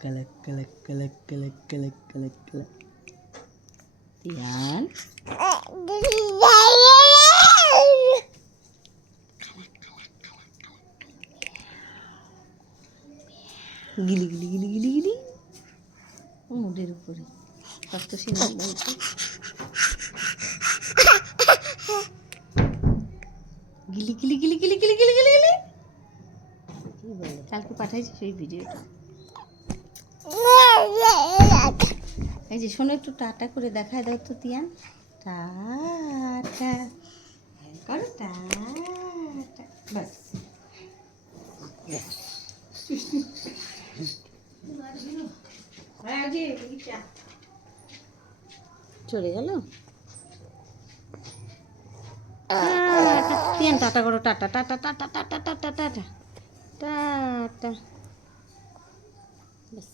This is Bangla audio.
kalak kalak kalak kalak kalak kalak kalak. Tian. Gili gili gili gili gili. মুডের উপরে কষ্ট সিনা বলছে গিলি গিলি গিলি গিলি গিলি গিলি গিলি গিলি কি বলে কালকে পাঠাইছি সেই ভিডিওটা এই যে শোনো একটু টাটা করে দেখায় দাও তো তিয়ান টাটা করো টাটা বাস চলে গেল তিয়ান টাটা করো tata tata tata tata tata tata tata বাস